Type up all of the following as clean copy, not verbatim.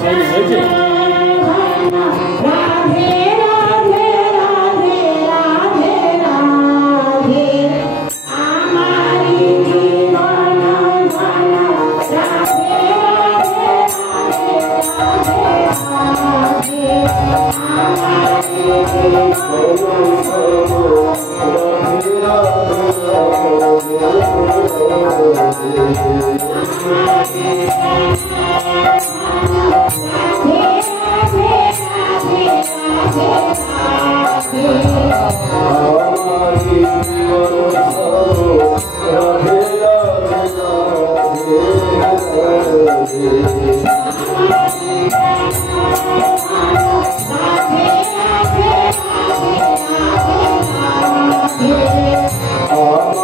হয়নি, হয়েছে? Oh,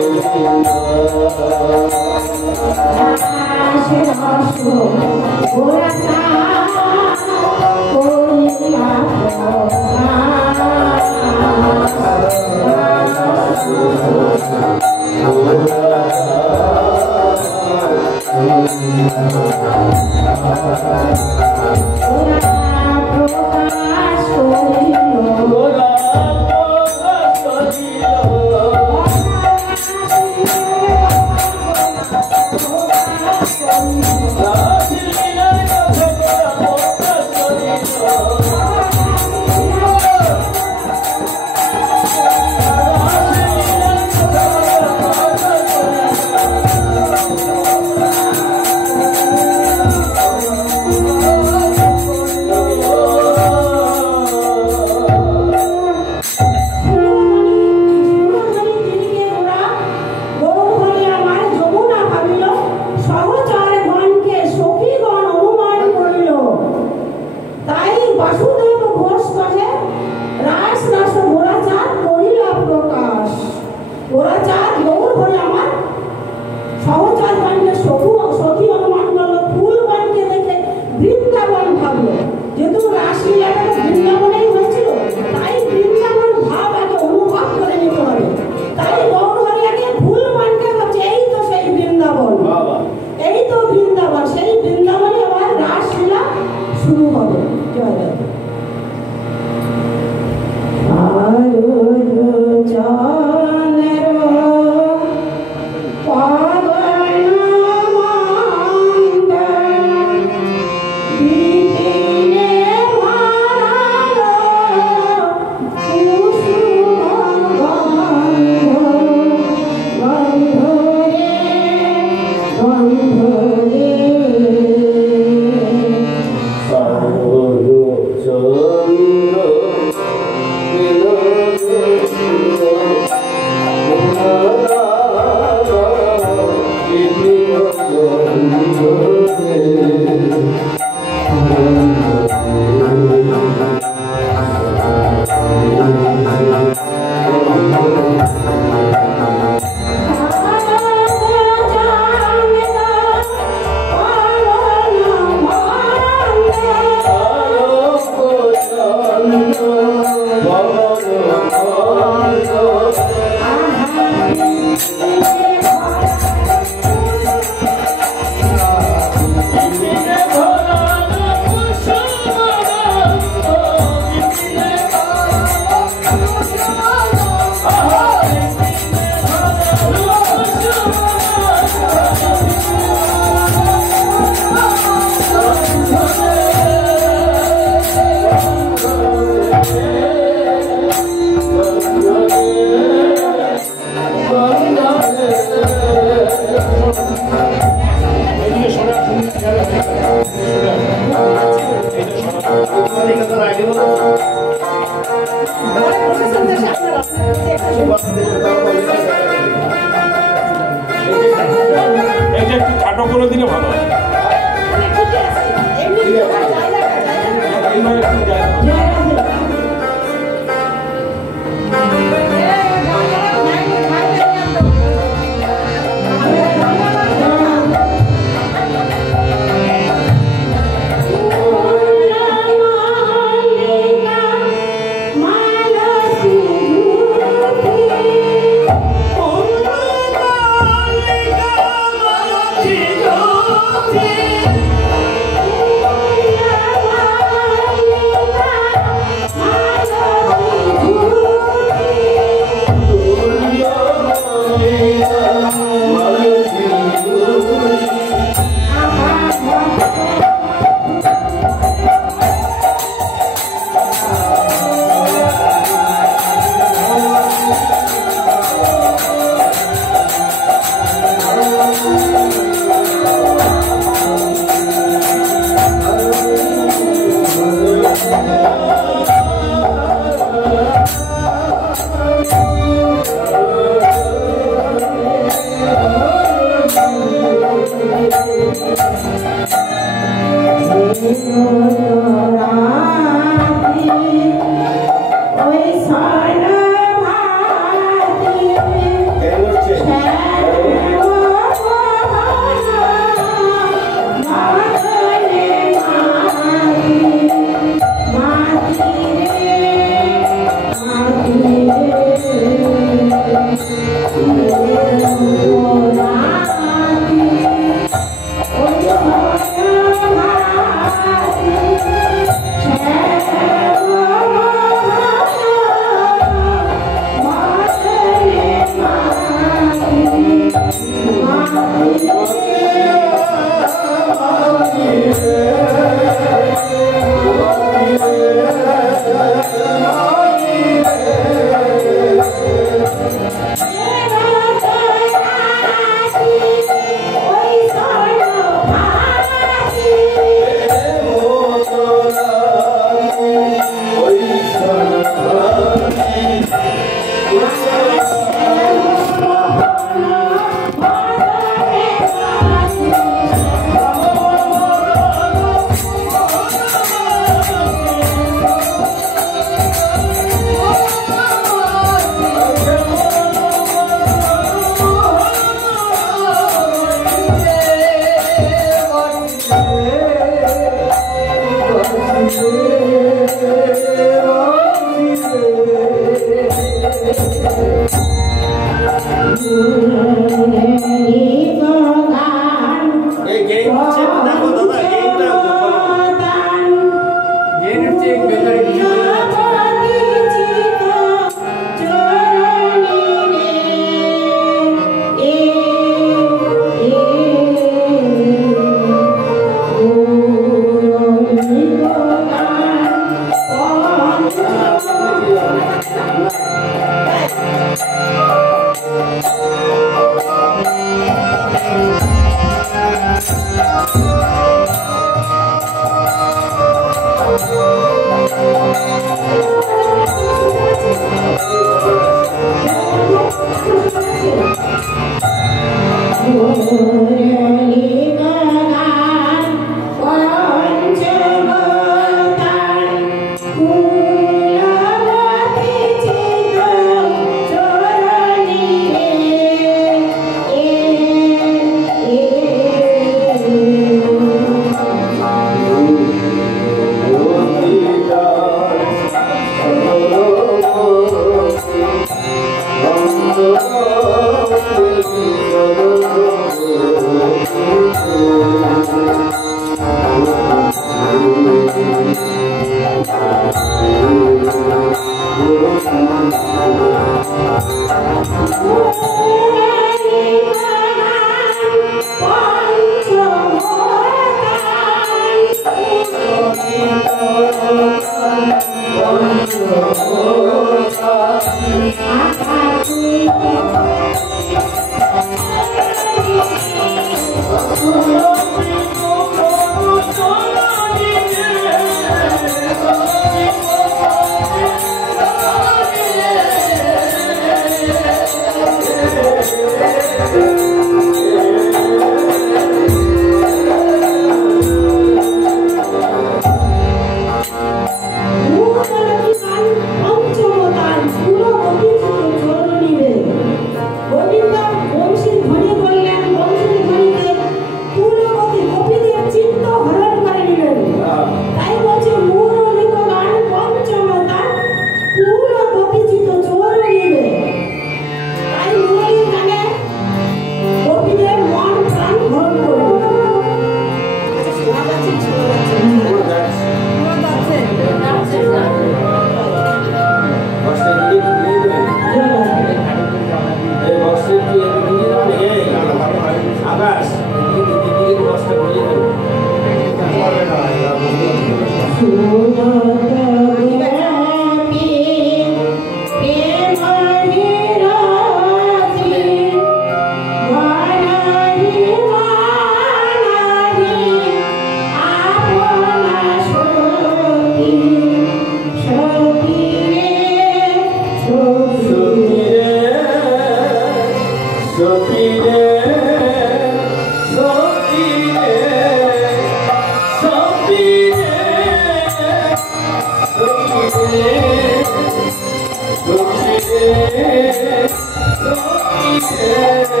Jai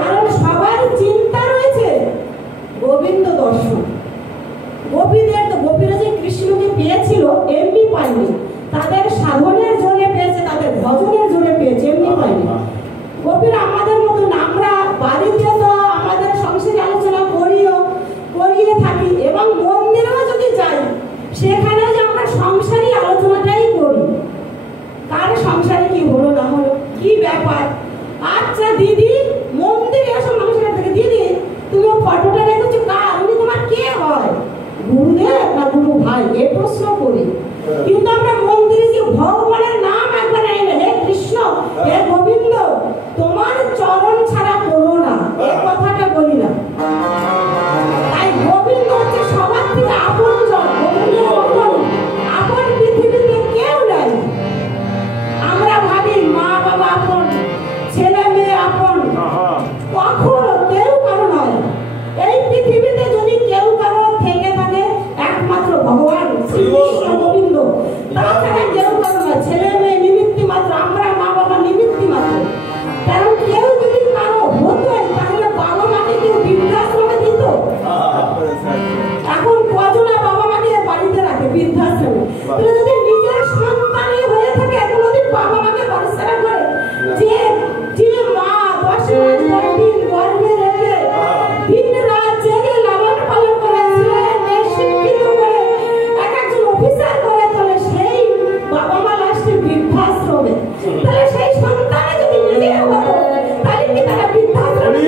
কারণ সবার চিন্তা রয়েছে গোবিন্দ দর্শন। গোপীরা যে কৃষ্ণকে পেয়েছিল এমনি পায়নি, তাদের সাধনের জোরে পেয়েছে, তাদের ভজনের জোরে পেয়েছে, এমনি পায়নি। গোপীরা আমাদের মতো না, আমরা বাড়িতে তো আমাদের সংসারে আলোচনা করিয়ে থাকি এবং মন্দিরেও যদি যাই সেখানেও যে আমরা সংসারী আলোচনাটাই করি, কার সংসারে কি হলো না হলো, কি ব্যাপার। আচ্ছা দিদি, মন্দিরে এসব মানুষের থেকে, দিদি তুমি ফটোটা রেখেছো কার, উনি তোমার কে হয়, গুরুদেব না গুরু ভাই, এ প্রশ্ন করি। কিন্তু আমরা মন্দিরে যে ভগবানের নাম একবার নেই না, হে কৃষ্ণ হে গোবিন্দ তোমার চরণ ছাড়া করো না, এই কথাটা বলি না। তাই গোবিন্দ হচ্ছে সবার থেকে আপন জন, আপন পৃথিবীতে কেউ নাই। আমরা ভাবি মা বাবা আপন, ছেলে মেয়ে আপন, কখনো কেউ কারো নয়। এই পৃথিবীতে যদি কেউ কারো থেকে থাকে একমাত্র ভগবান শ্রীকৃষ্ণ গোবিন্দ, তাছাড়া কেউ কারো নয়। ছেলে মেয়ে নিমিত্তি মাত্র, আমরা মা বাবা নিমিত্তি মাত্র। কারণ কেউ যদি কারো হতো তাহলে বাবা মাকে কেউ বৃদ্ধাশ্রমে দিত? এখন কজনা বাবা মাকে বাড়িতে রাখে বৃদ্ধাশ্রমে? যদি নিজের সন্তানই হয়ে থাকে কোনোদিন বাবা মাকে পরিষ্কার করে যে মা 10 মাস গর্ভে রেখে দিন রাত জেগে লালন পালন করে শিক্ষিত করে একজন অফিসার করে তোলে, সেই বাবা মা লাস্টে বৃদ্ধাশ্রমে। তাহলে সেই সন্তানে যদি নিজে হতো তাহলে কি তারা বৃদ্ধাশ্রমে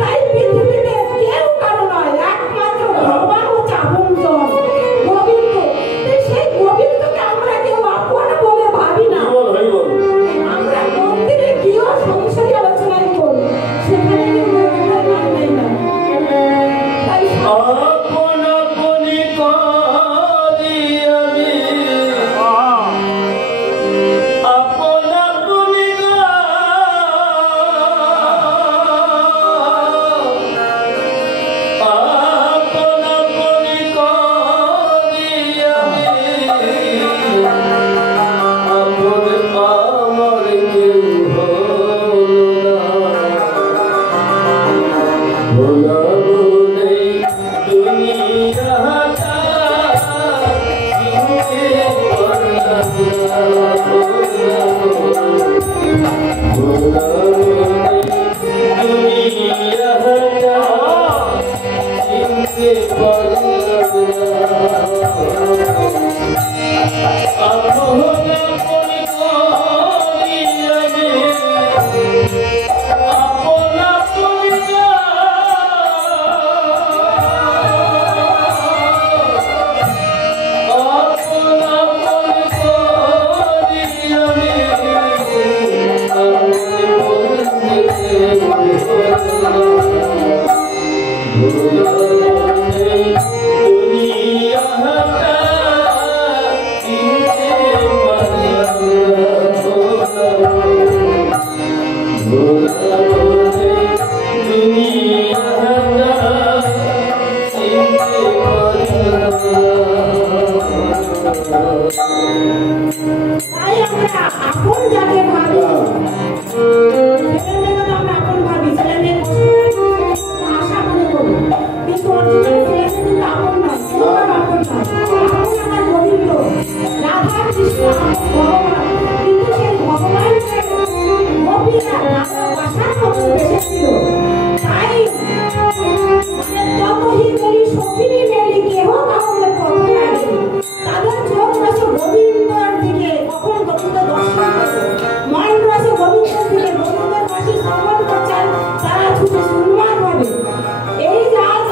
তাই পৃথিবীতে কেউ কারো নয়, একমাত্র ভগবান হচ্ছে আপন জন গোবিন্দ। সেই গোবিন্দকে আমরা কেউ আপন বলে ভাবি না। আমরা মন্দিরে গিয়েও সংসারী আলোচনায় করি, সেখানে কেউ গোবিন্দের নাম নেই না। তাই আপন আপনি করি আমি, আপন আপনি আপন আপনি করি আমি, আপন আমার কেউ হলো না। ভোলাবো নেই দুনিয়াটা, চিনতে পারলাম না। ভোলাবো নেই দুনিয়াটা, চিনতে পারলাম না। আপন আপনি করি আমি, আপন আপনি আপন আপনি করি আমি, আপনি বলতে ভোলাবো নেই দুনিয়াটা, চিনতে পারলাম না। ভোলাবো নেই দুনিয়াটা, চিনতে পারলাম না। তাই আমরা আপন যাকে ভাবি, ছেলে মেয়েকে আমরা আপন ভাবি, ছেলে মেয়ে আশা মনে করি, কিন্তু অরিজিনাল ছেলে মেয়ে কিন্তু আপন নয়, কেউ আপন নয়। আপন আমার গোবিন্দ, রাধা কৃষ্ণ ভগবান, কিন্তু সেই ভগবানকে গোপীরা ভালোবাসার মতো বেসেছিল। তাই যতই মেরি সখিনী মেরি কেহ কাউকে কখনো লাগে, তাদের চোখ রয়েছে গোবিন্দর দিকে, কখন গোবিন্দ দর্শন করবে, মন রয়েছে গোবিন্দের দিকে, গোবিন্দের পাশে শ্রবণ করছেন, তারা ছুটে উন্মাদ হবে। এই রাস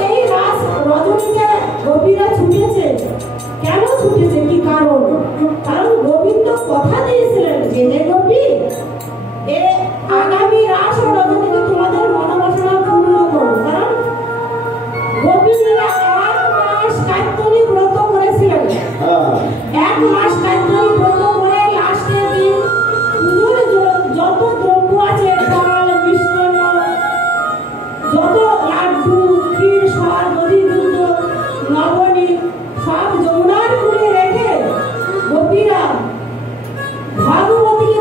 রজনীতে গোপীরা ছুটেছে, কেন ছুটেছে, কি কারণ? কারণ গোবিন্দ কথা দিয়েছিলেন যে হে গোপী, এ আগামী রাস ও রজনীতে তোমাদের মনোবাসনা পূর্ণ করো। কারণ গোপীরা 1 মাস কাত্যায়নী ব্রত করেছিলেন, 1 মাস কাত্যায়নী ব্রত করে লাস্টের দিন পুজোর যত দ্রব্য আছে, ফল মিষ্টান্ন, যত লাড্ডু ক্ষীর সর দধি দুধ নবনীত সব যমুনার কূলে রেখে গোপীরা ভগবতীকে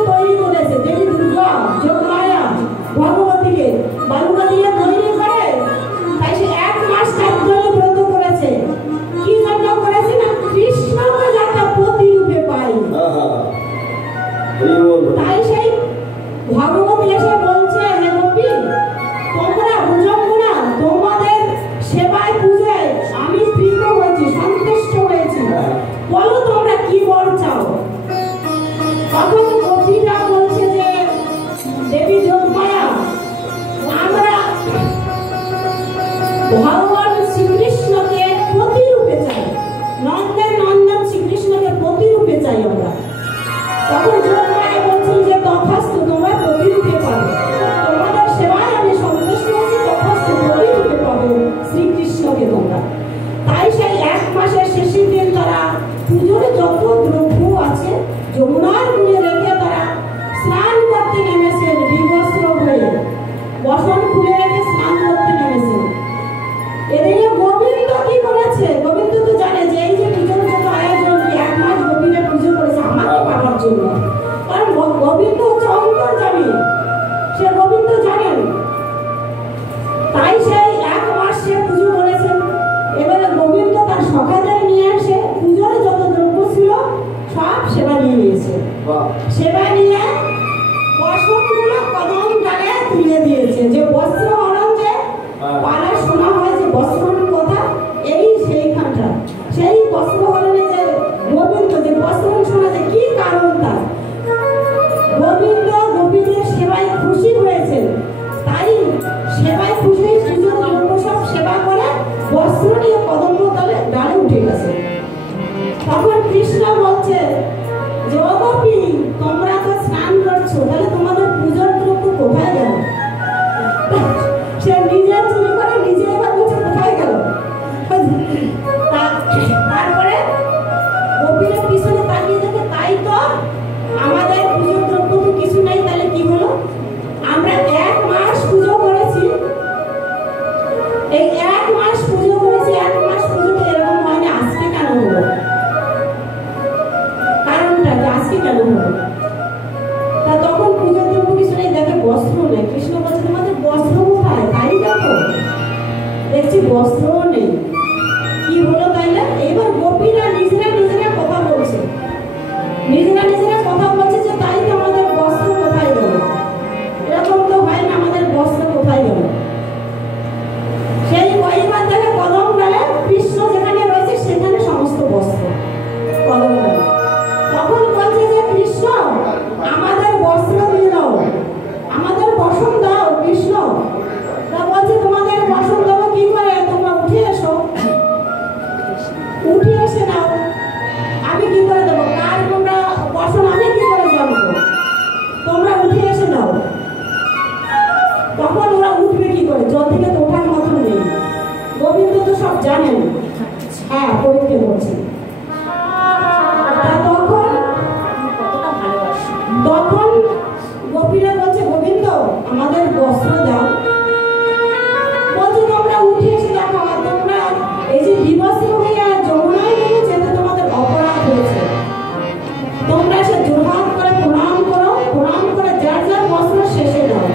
ভগবান শ্রীকৃষ্ণকে প্রতিরূপে চাই, নন্দন নন্দন শ্রীকৃষ্ণকে প্রতিরূপে চাই আমরা। তখন যোগমায়া বলছেন যে তথাস্তু, তোমরা প্রতিরূপে পাবে, তোমাদের সেবায় আমি সন্তুষ্ট হয়েছি, তথাস্তু প্রতিরূপে পাবে শ্রীকৃষ্ণকে তোমরা। তাই সেই 1 মাসের শেষের দিন তারা পুজোর যত দ্রব্য আছে যমুনার কূলে রেখে তারা স্নান করতে নেমেছেন, বিবস্ত্র হয়ে বসন খুলে রেখে স্নান করতে নেমেছেন। এদিকে গোবিন্দ কি করেছে? গোবিন্দ তো জানে যে এই যে পুজোর যত আয়োজন, 1 মাস গোবিন্দে পুজো করেছে আমাকে পাওয়ার জন্য, কারণ গোবিন্দ হচ্ছে অন্তর্যামী, সে গোবিন্দ জানেন। তাই সেই 1 মাস সে পুজো করেছেন। এবারে গোবিন্দ তার সখাদের নিয়ে এসে পুজোর যত দ্রব্য ছিল সব সেবা নিয়ে নিয়েছে। সেবা নিয়ে বস্ত্রগুলো কদম ডালে তুলে দিয়েছে। যে বস্ত্র হরণ, যে পালা শোনা হয় যে বস্ত্রহরণ কথা, এই সেইখানটা সেই বস্ত্র হরণে যে গোবিন্দ যে বস্ত্রহরণ শোনা, যে কি কারণ তার, গোবিন্দ গোপীদের সেবায় খুশি হয়েছেন। তাই সেবায় খুশি হয়ে পুজোর দ্রব্য সব সেবা করে বস্ত্র নিয়ে কদম ডালে উঠে গেছে। তখন কৃষ্ণ বলছে যে ও গোপী, তোমরা তো স্নান করছো, তাহলে তোমাদের পুজোর দ্রব্য কোথায় গেল? সে নিজে চুরি করে নিজে এবার বলছে কোথায় গেল। তারপরে গোপীর পিছনে তাকিয়ে দেখে তাই তো আমাদের পুজোর দ্রব্য তো কিছু নেই, তাহলে কি হলো? আমরা 1 মাস পুজো করেছি, এই 1 মাস পুজো করেছি, 1 মাস পুজোটা এরকম হয় না, আজকে কেন হলো? কারণটা কি আজকে কেন হলো? তা তখন পুজোর দ্রব্য কিছু নেই, দেখে বস্ত্র নেই। কৃষ্ণ বলছে তোমাদের বস্ত্র কোথায়? তাই দেখো, দেখছি বস্ত্রও নেই। কি হলো তাইলে? এবার গোপীরা নিজেরা কথা বলছে, নিজেরা কথা বলছে যে তাই তো আমাদের বস্ত্র কোথায় গেল? এরকম তো হয় না, আমাদের বস্ত্র কোথায় গেল? সেই কয়েকবার দেখে কদম ডালে কৃষ্ণ যেখানে রয়েছে সেখানে সমস্ত বস্ত্র কদম ডালে। তখন বলছে যে কৃষ্ণ আমাদের বস্ত্র দিয়ে দাও, আমাদের বসন দাও কৃষ্ণ। তা বলছে তোমাদের বসন দেবো কি করে? তোমরা উঠে এসো, উঠে এসে নাও। আমি কি করে দেবো? কার তোমরা বসন আমি কি করে জানবো? তোমরা উঠে এসে নাও। তখন ওরা উঠবে কি করে? জল থেকে তো ওঠার মতন নেই। গোবিন্দ তো সব জানেন। হ্যাঁ, পরীক্ষা করছি। তখন গোপীরা বলছে গোবিন্দ আমাদের বস্ত্র দাও। বলছে তোমরা উঠে এসে দেখো, তোমরা এই যে বিবস্ত্র হয়ে যমুনায় নিয়ে যেতে তোমাদের অপরাধ হয়েছে। তোমরা এসে জোরহাত করে প্রণাম করো, প্রণাম করে যার যার বস্ত্র শেষে দাও।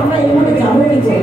আমরা এইভাবে যাবো কি করে?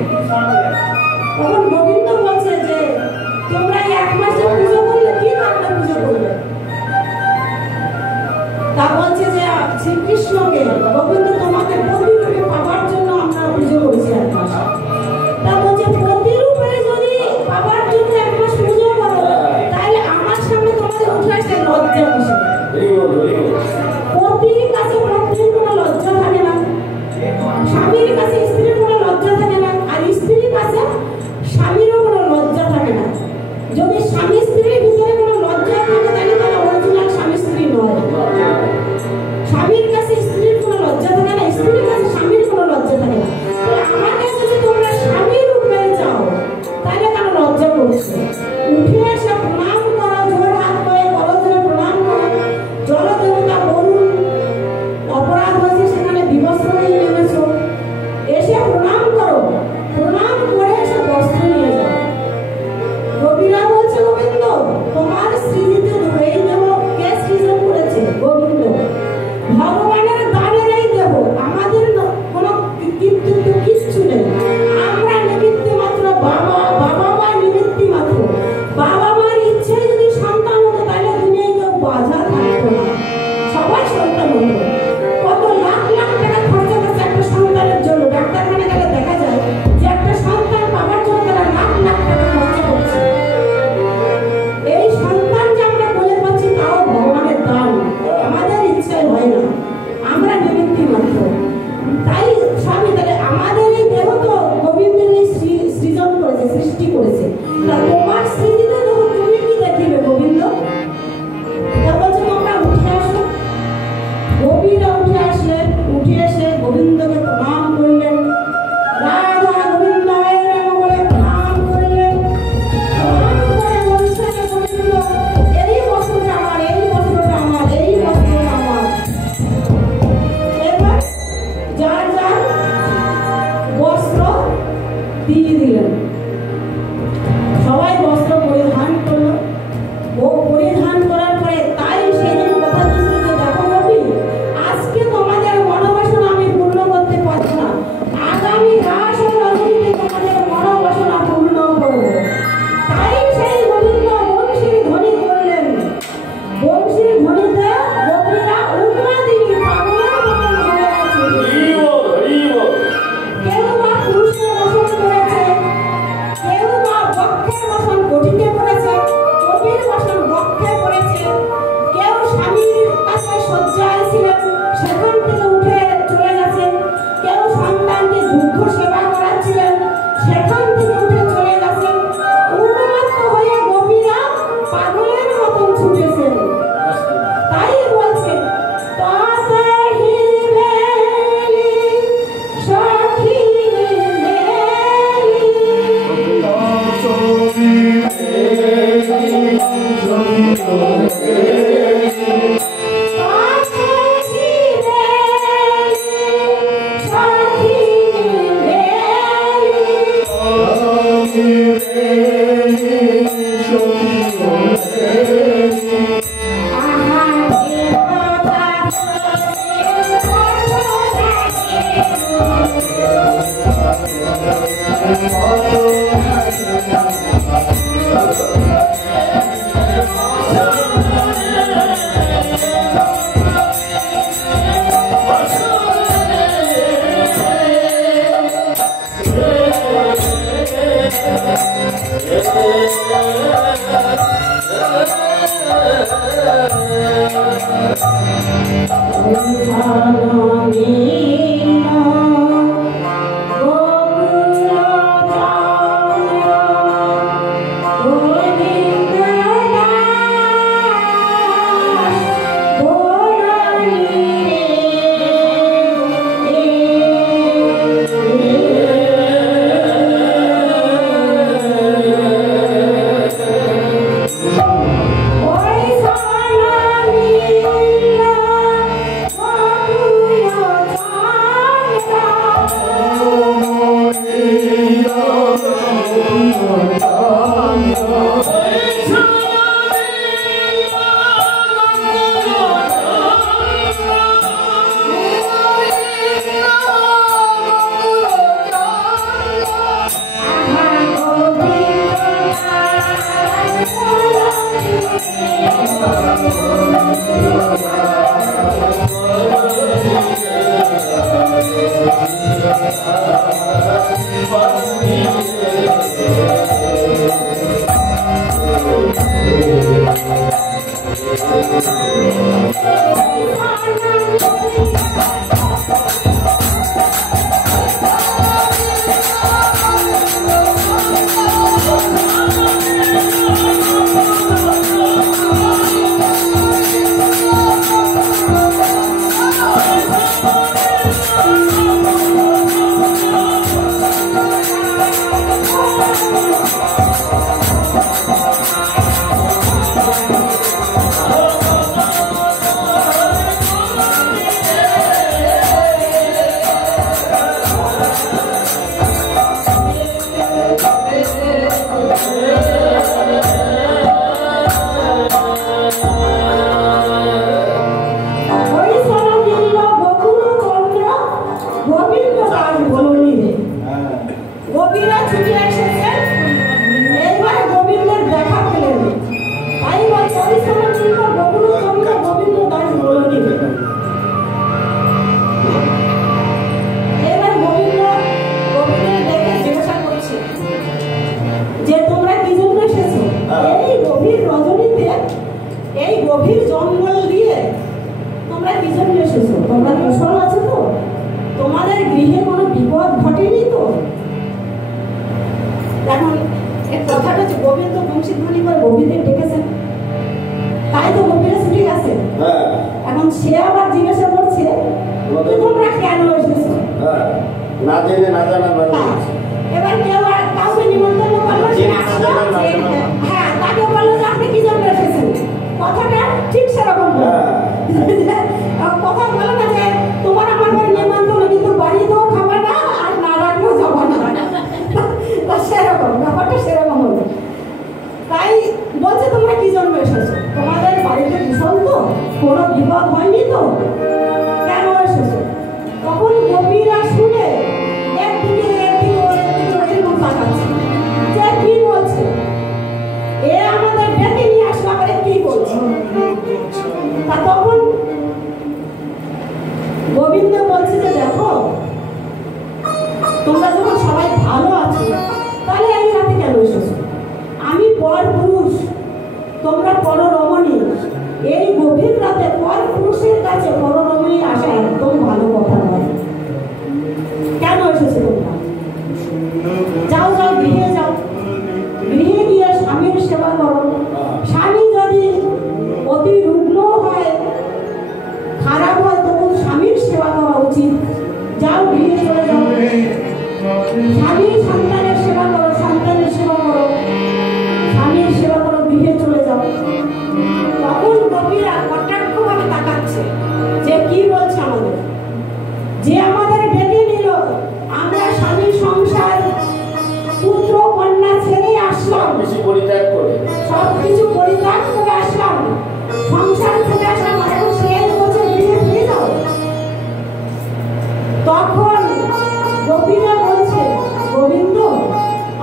গোবিন্দ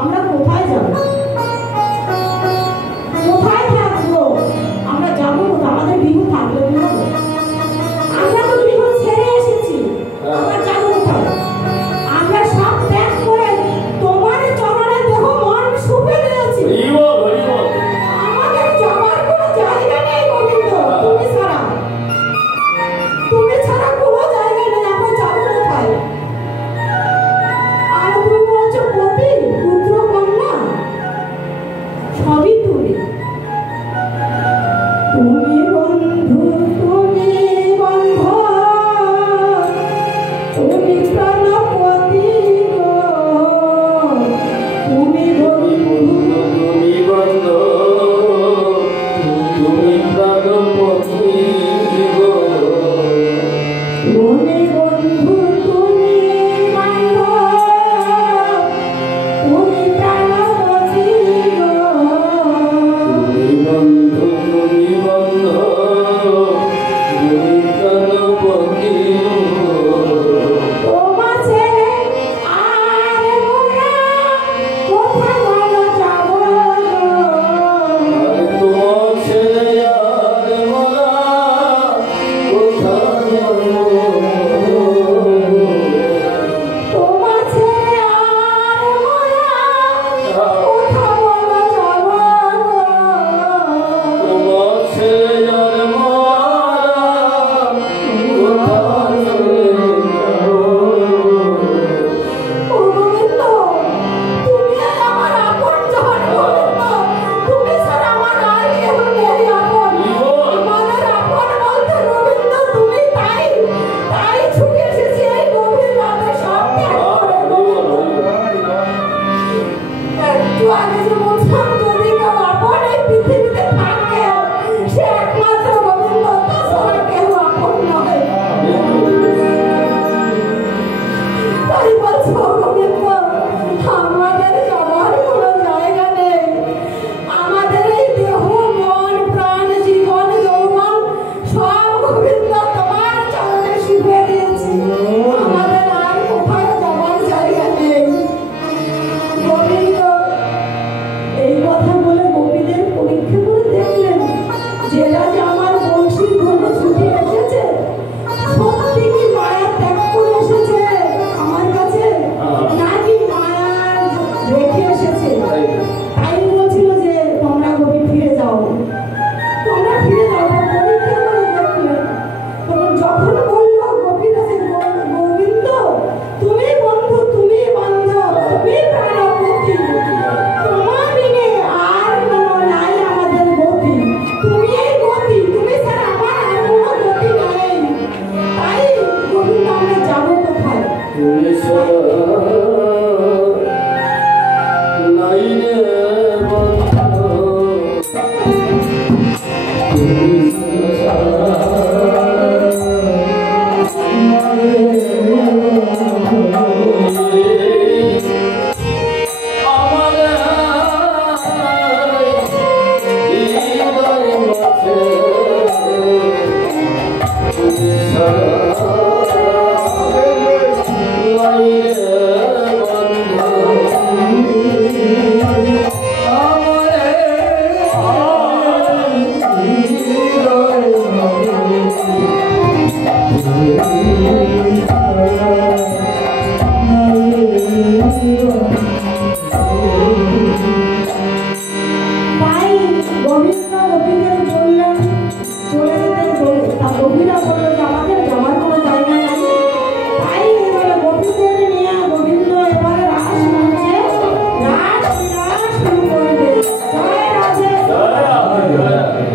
আমরা কোথায় যাব, কোথায় থাকবো, আমরা যাবো কোথায়, আমাদের গৃহ থাকলে কি হবে? আমরা তো গৃহ ছেড়ে এসেছি, আমরা যাবো কোথায়? আমরা সব ত্যাগ করে তোমার চরণে দেহ মন সুপে দিয়েছি। আমাদের যাওয়ার কোনো জায়গা নেই গোবিন্দ, তুমি ছাড়া কোনো জায়গা নেই, আমরা যাবো কোথায়? আর তুমি বলছো পতি পুত্র কন্যা সবই তুমি, তুমি বন্ধু, তুমি বন্ধু, তুমি প্রাণপতি গো, তুমি বন্ধু, তুমি বন্ধু, তুমি প্রাণপতি গো। তুমি বন্ধু, তুমি বন্ধু, তুমি প্রাণপতি গো, তুমি বন্ধু, তুমি বন্ধু, তুমি প্রাণপতি গো। তোমার ছেড়ে আর মোরা কোথায় বলো যাবো গো? তোমার ছেলে আর মোরা কোথায় যাব? তোমার ছেড়ে আর মোরা কোথায় বলো যাবো গো? তোমার ছেলে আর মোরা কোথায় চলে যাব? ও গোবিন্দ, তুমি আমার আপনজন গোবিন্দ, তুমি ছাড়া আমার আর কেউ নেই আপন। আমাদের আপন বলতে গোবিন্দ তুমি, তাই ছুটে এসেছি এই গভীর রাতে সব ত্যাগ করে গোবিন্দ। একটু আগে যে বলছিলাম যদি কেউ আপন এই পৃথিবীতে থাকে সে একমাত্র গোবিন্দ, তাছাড়া কেউ আপন নয়। তাই বলছো গোবিন্দ, আমাদের যাওয়ার কোনো জায়গা নেই, আমাদের এই দেহ মন প্রাণ জীবন যৌবন সব গোবিন্দ তোমার চরণে শিখিয়ে দিয়েছি, আমাদের আর কোথাও যাওয়ার জায়গা নেই গোবিন্দ। এই কথা বলে গোপীদের পরীক্ষা করে দেখলেন যে এরা যে আমার বংশী ধরে ছুটে এসেছে, সত্যি কি মায়া ত্যাগ করে এসেছে আমার কাছে, নাকি মায়া রেখে এসেছে? তাই বলছিল যে তোমরা গোপী ফিরে যাও, তোমরা ফিরে যাও। পরীক্ষা করে দেখলেন, তখন যখন বলল গোপীরা যে গোবিন্দ তুমি বন্ধু, তুমি বন্ধু, তুমি প্রাণপতি, তোমার বিনে আর কোনো নাই আমাদের গতি, তুমি এই গতি, তুমি ছাড়া আমার আর কোনো গতি নাই। তাই গোবিন্দ আমরা যাবো কোথায়? তুমি ছাড়া নাই রে বন্ধু, তুমি ছাড়া আমার হৃদয় মাঝে তুমি ছাড়া নাই রে বন্ধু। তাই গোবিন্দ গোপীদের বললেন চলে যেতে, বলে তা গোপীরা বললো যে আমাদের যাওয়ার কোনো জায়গা নাই। তাই এবারে গোপীদের নিয়ে গোবিন্দ এবারে রাস মঞ্চে রাস লীলা শুরু করবে। জয় রাধে।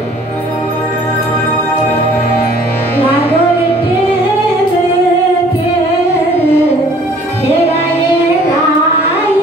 নাগর টেনে টেনে হেরায়ে রায়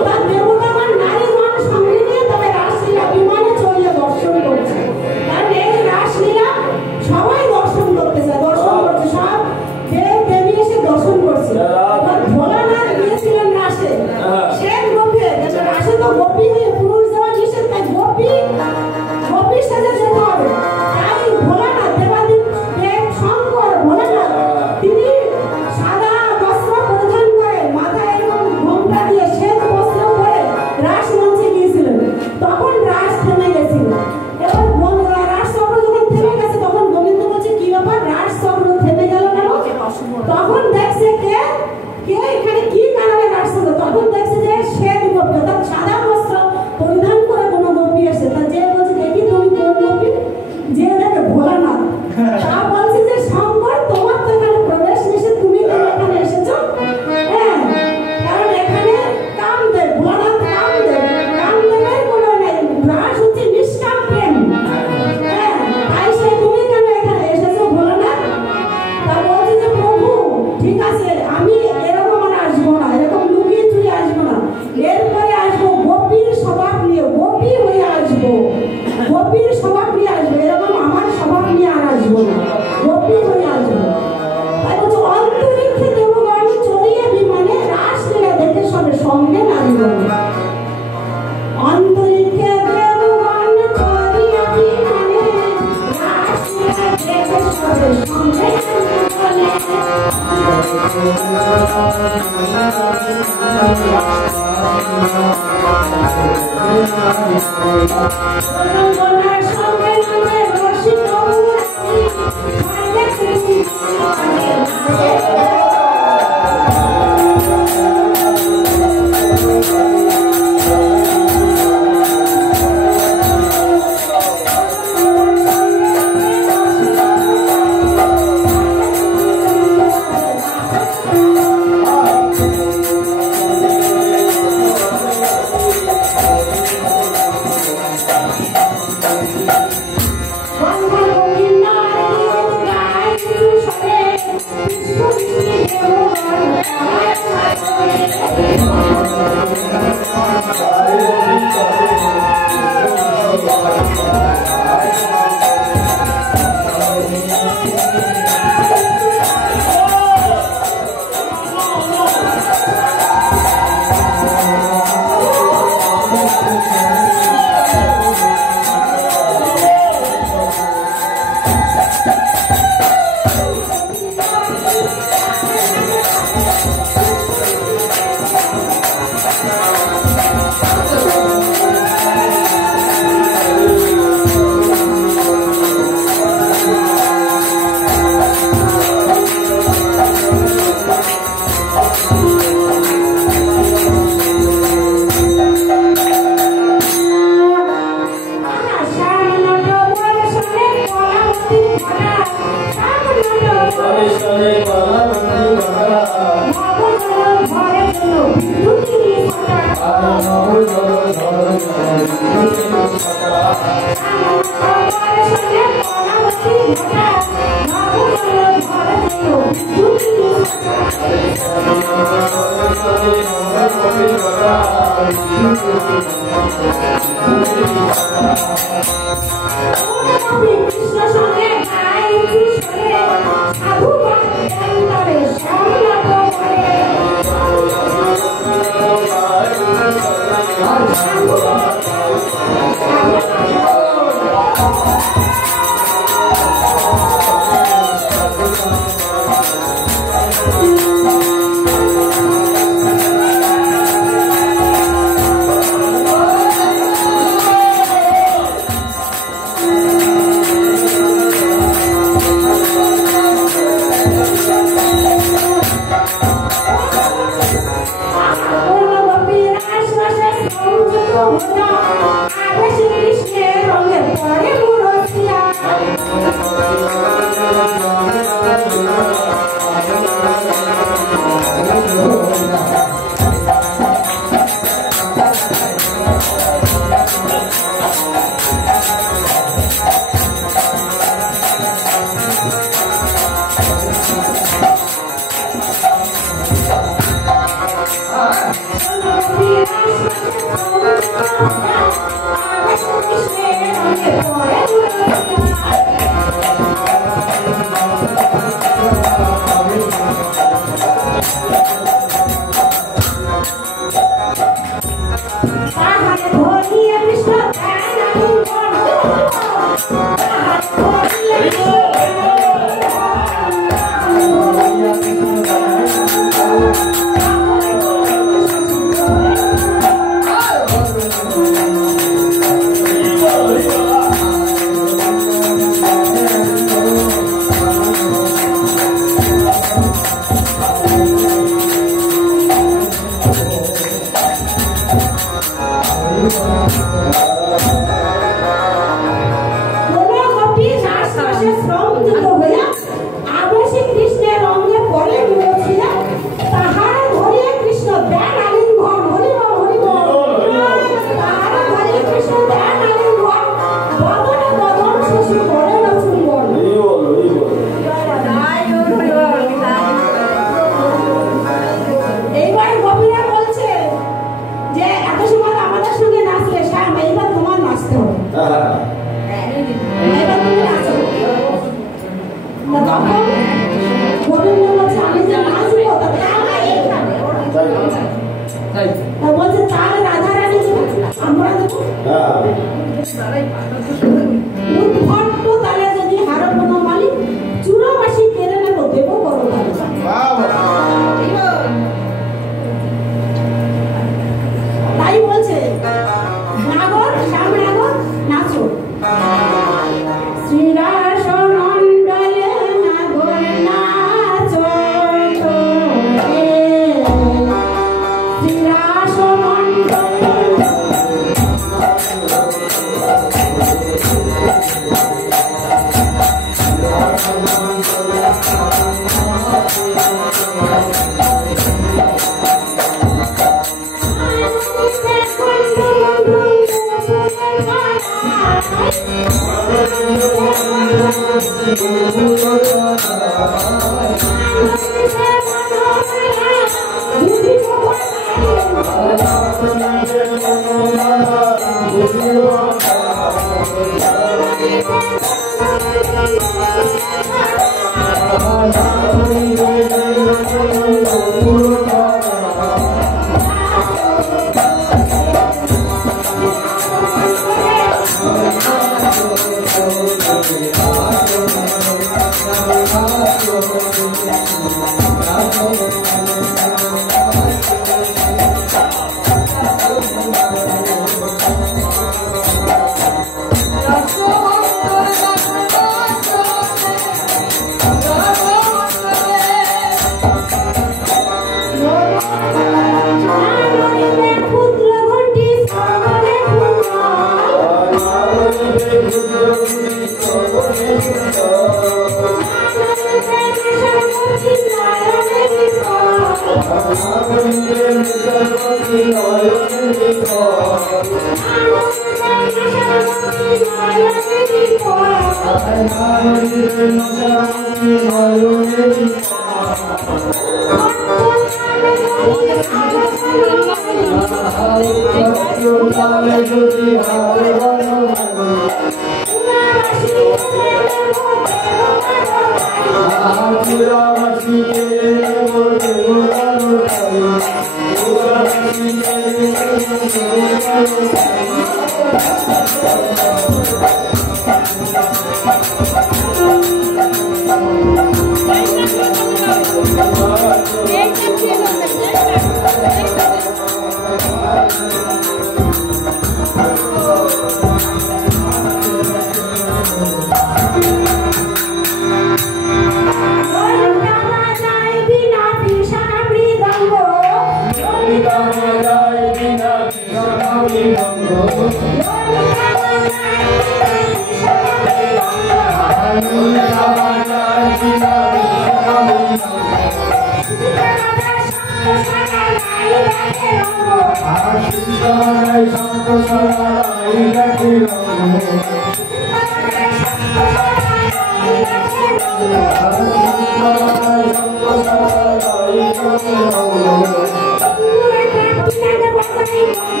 Thank you.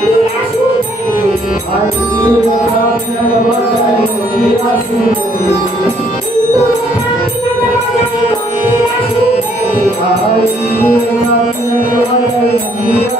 Thank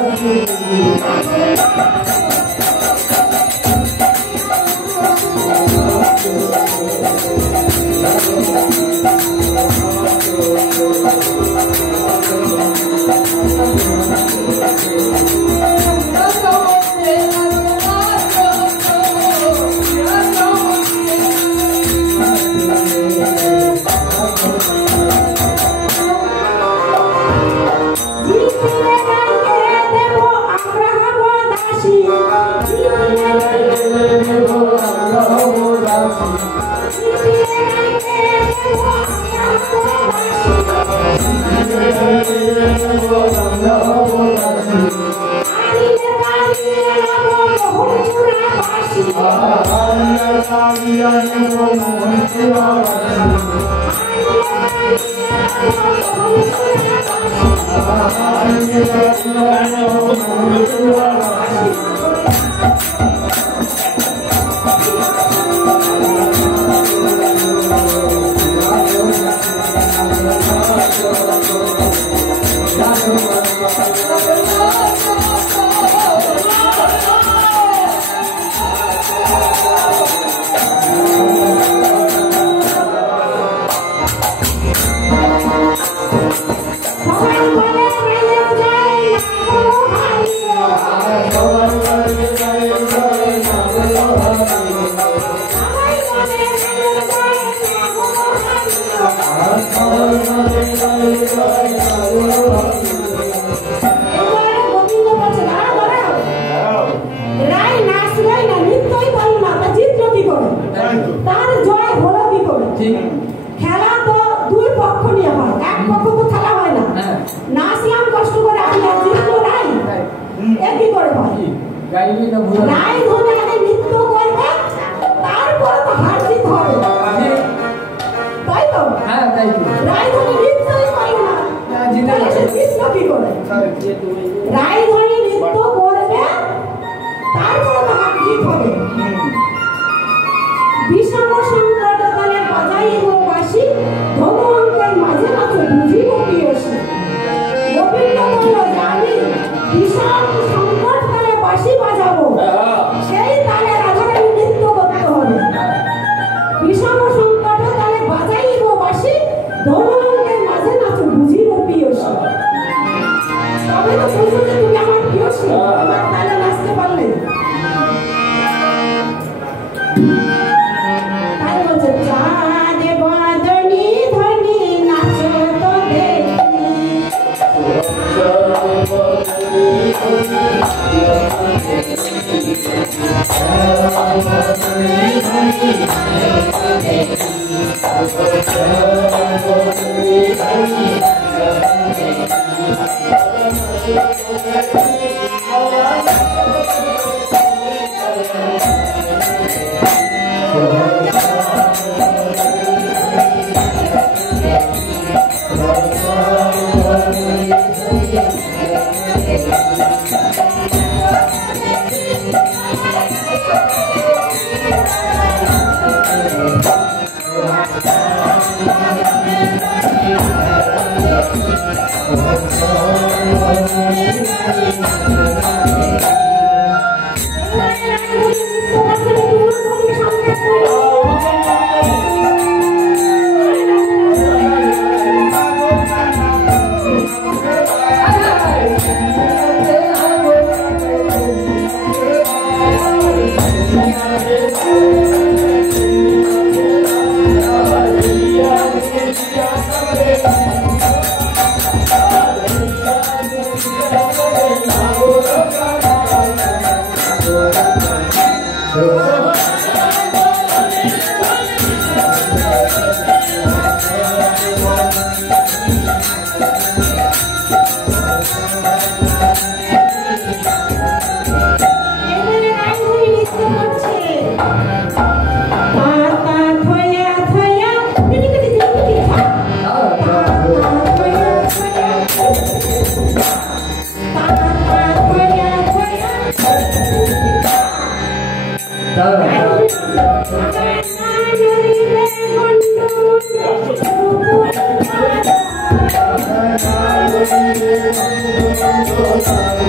you.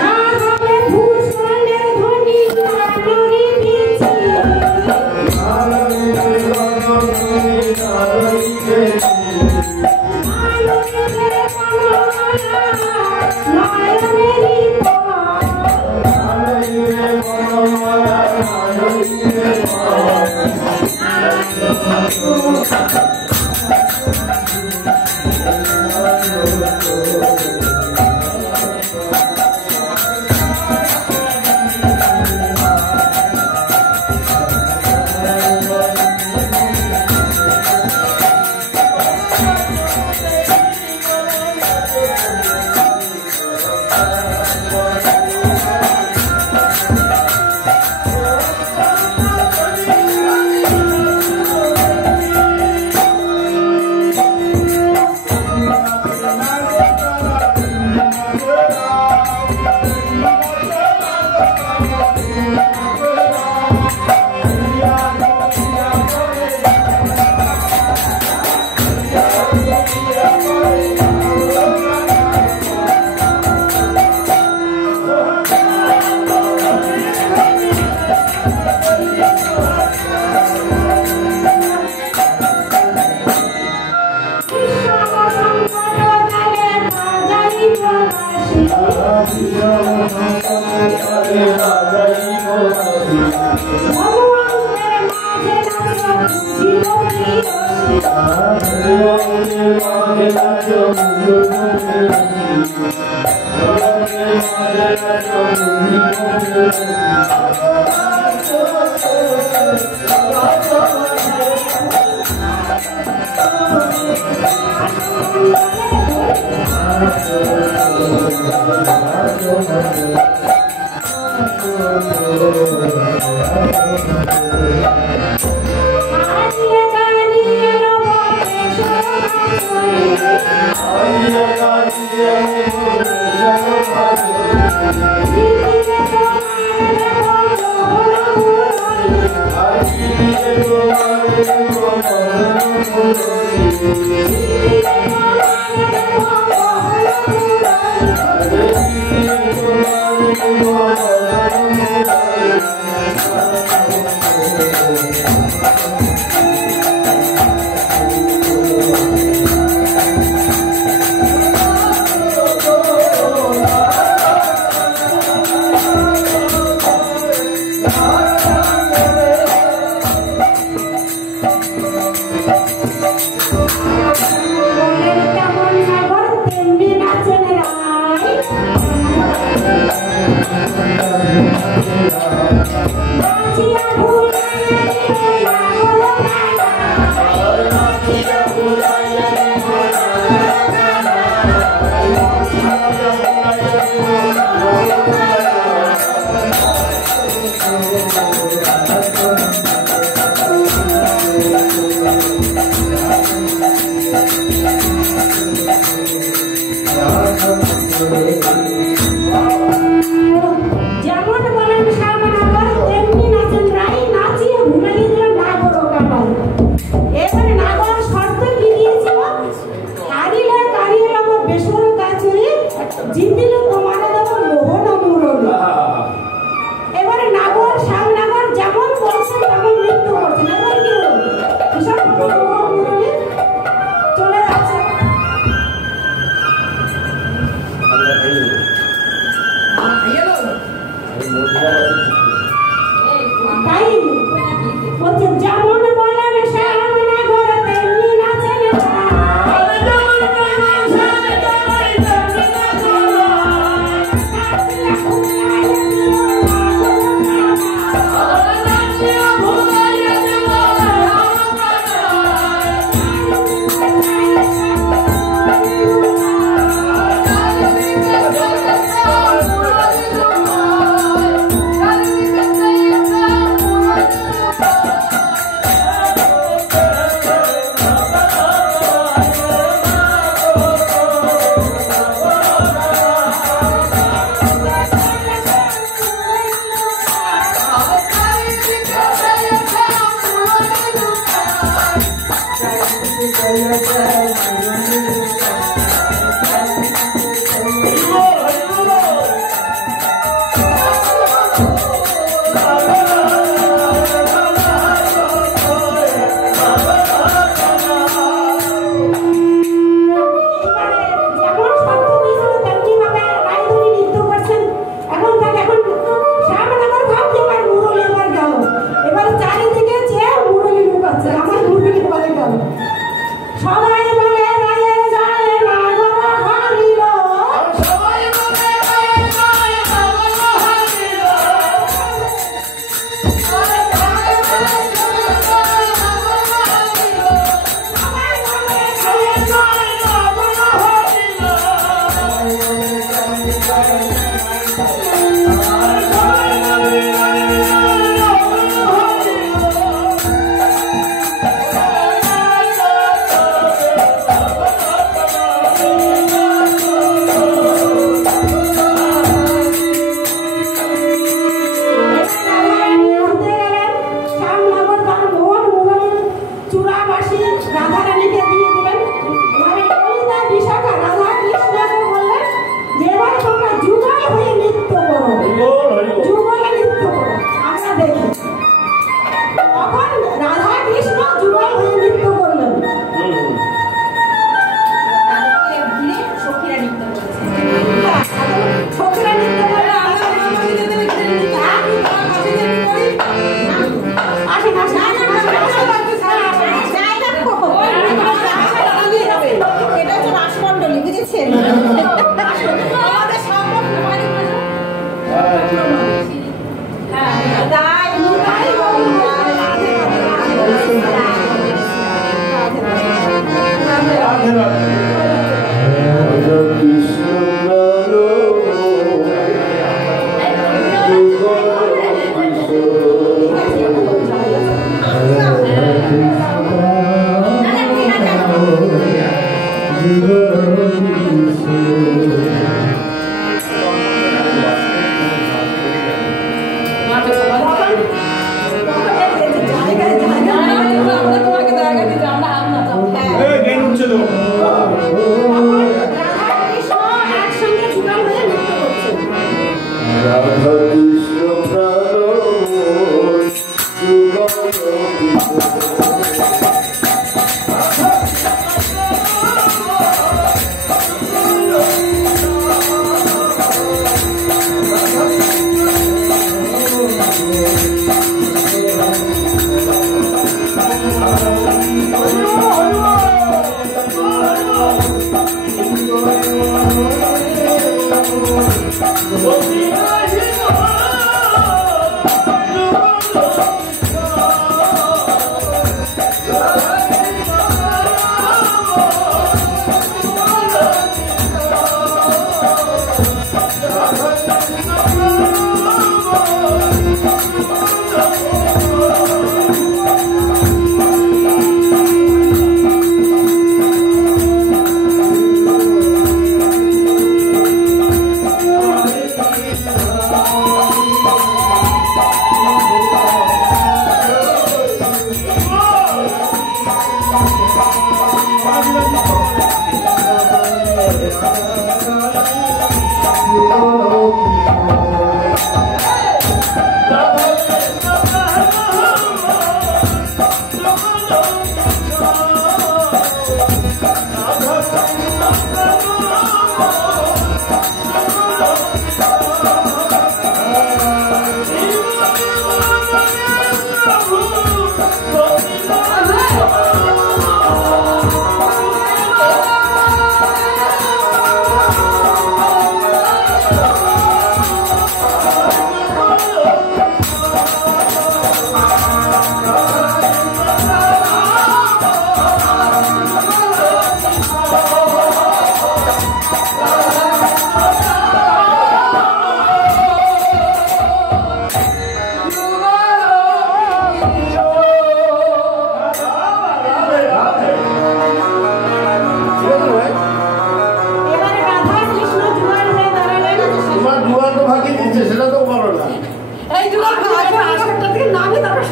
না হবে ভূষণের ধ্বনি কানরে পেয়েছি আলোকের মনোমালা নয়নেরই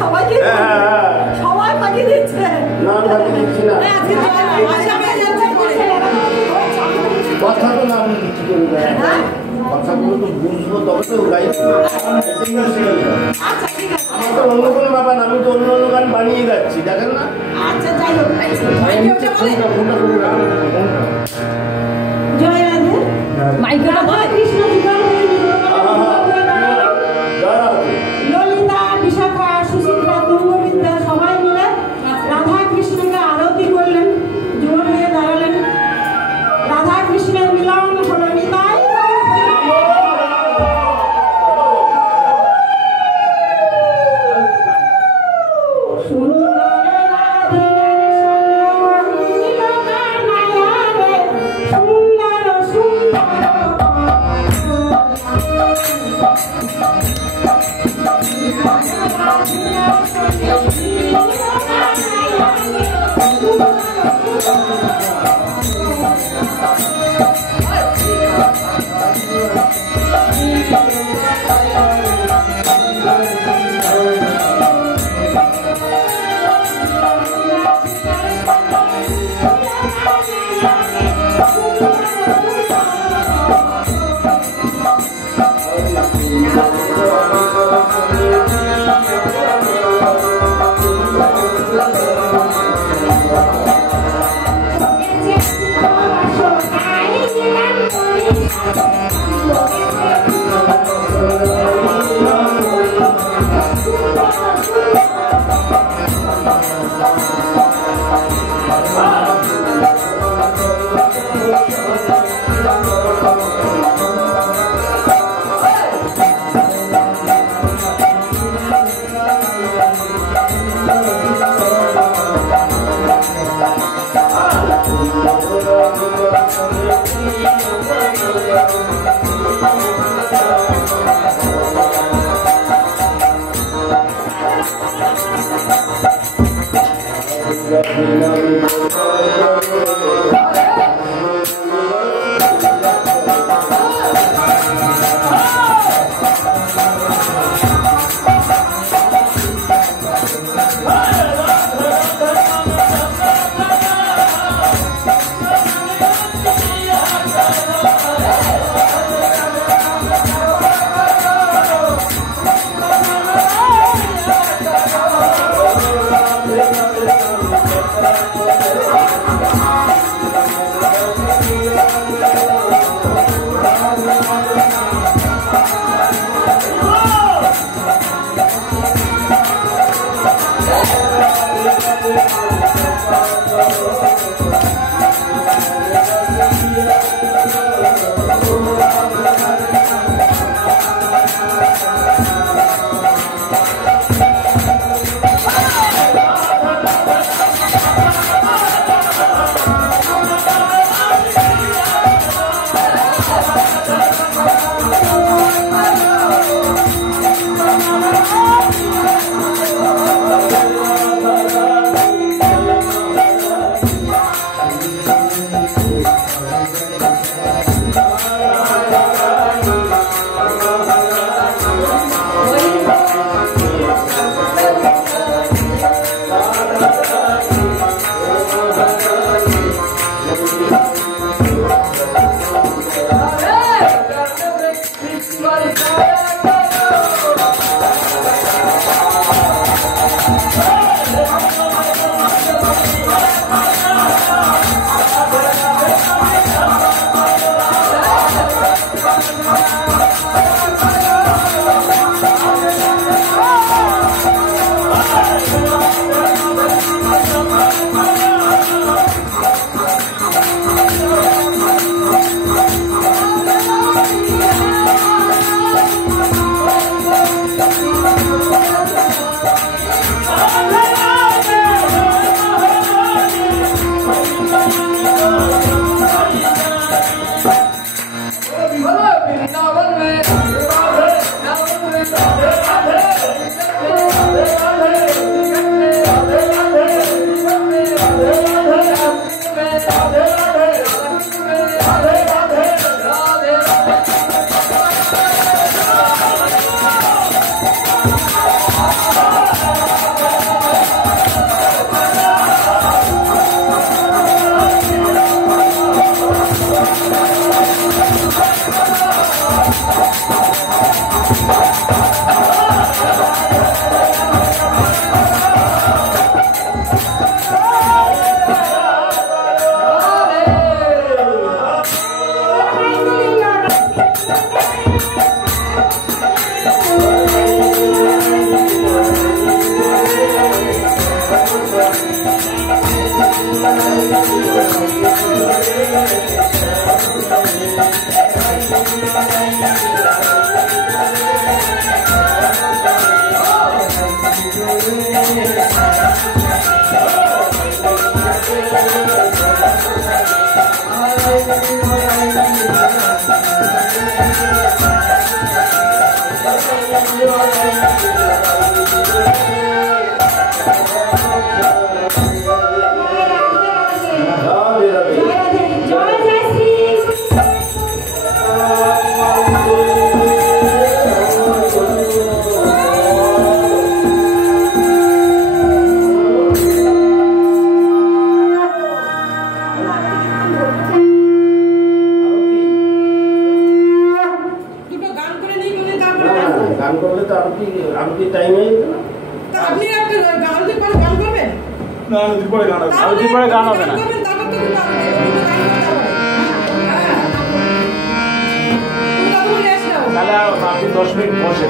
সবাইকে সবাই ফাঁকি দিচ্ছে। কথাগুলো আমি কিছু করে দেয় কথাগুলো তো বুঝবো তবে তো গাইছি আমার তো অন্য কোনো ব্যাপার আমি তো অন্য অন্য গান বানিয়ে যাচ্ছি দেখেন না জয় রাধে রাধা কৃষ্ণ ললিতা বিশাখা সুচিত্রা দুর্গবিদ্যা সবাই মিলে রাধা কৃষ্ণকে আরতি করলেন জোর হয়ে দাঁড়ালেন রাধা কৃষ্ণের মিলন হলো নিতাই গান হবে না। তাহলে আপনি 10 মিনিট বসে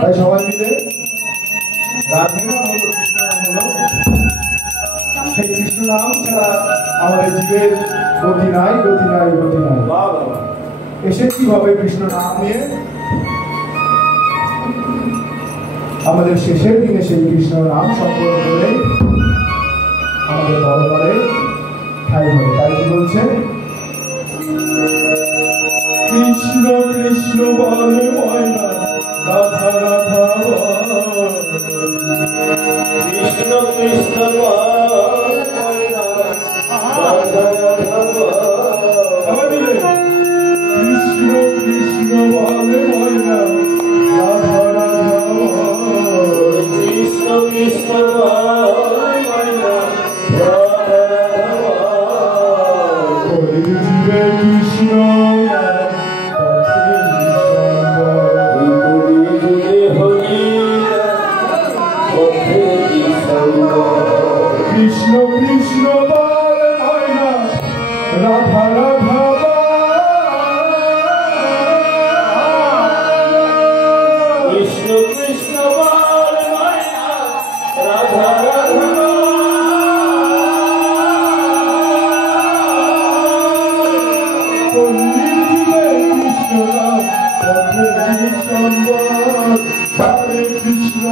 তাই সবাই মিলে রাধে নাম হলো কৃষ্ণ নাম হলো সেই কৃষ্ণ নাম ছাড়া আমাদের জীবের গতি নাই গতি নাই গতি নাই। এসেছি ভাবে কৃষ্ণ নাম নিয়ে আমাদের শেষের দিনে সেই কৃষ্ণ নাম সম্পূর্ণ করে আমাদের বড় করে ঠাই হবে। তাই কি বলছে কৃষ্ণ কৃষ্ণ বলে ময়না রাধা রাধা কৃষ্ণ কৃষ্ণ কৃষ্ণ কৃষ্ণ বলে ময়না রাধা রাধা কৃষ্ণ কৃষ্ণ জীবে কৃষ্ণ কৃষ্ণ কৃষ্ণ বলে ময়না রাধা রাধা কৃষ্ণ কৃষ্ণ রাধা রাধা কৃষ্ণ রাম হরে কৃষ্ণ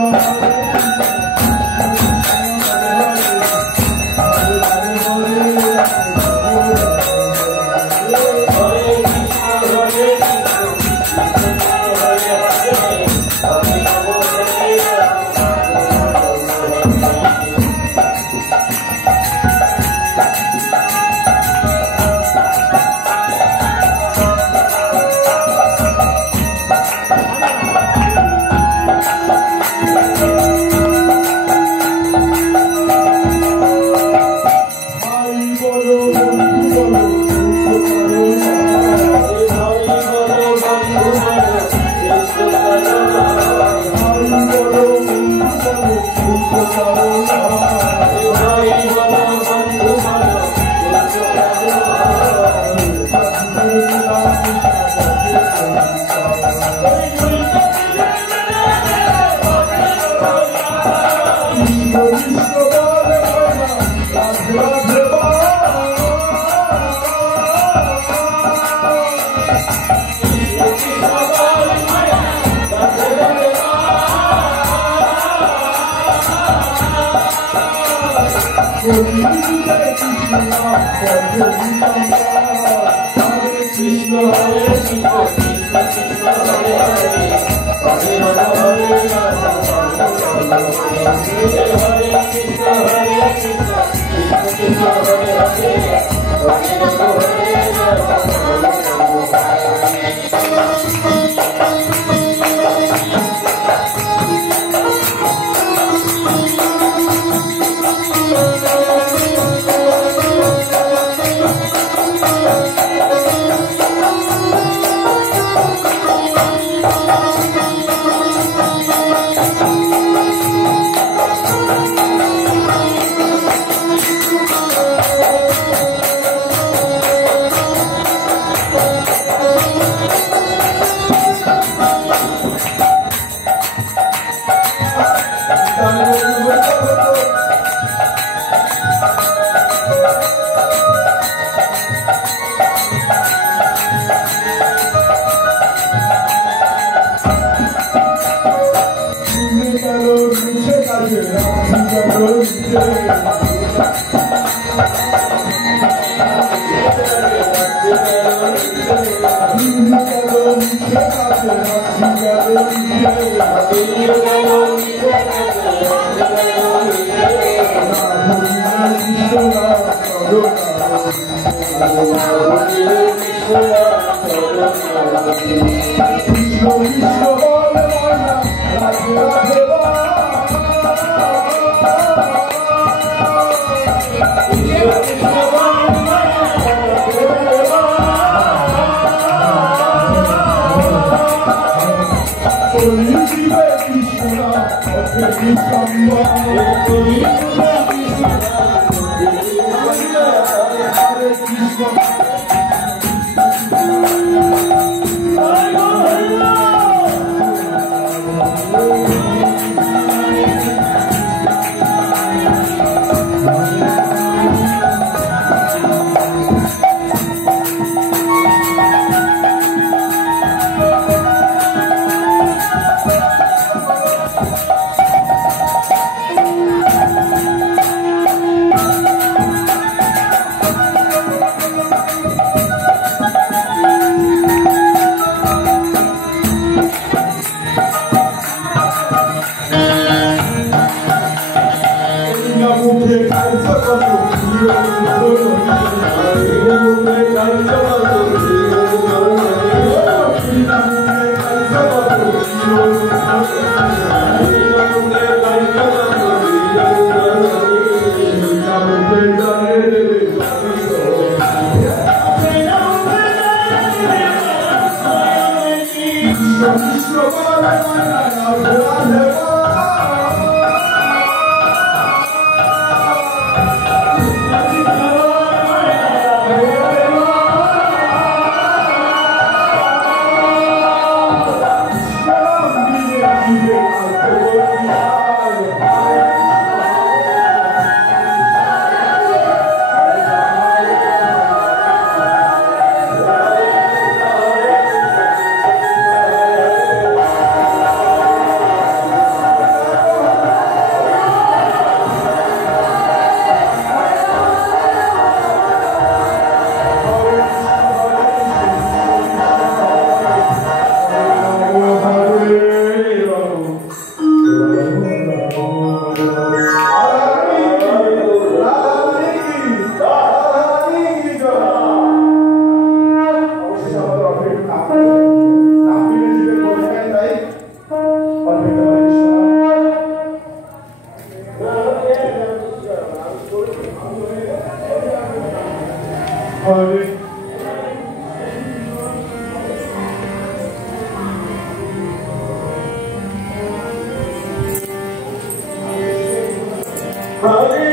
Hare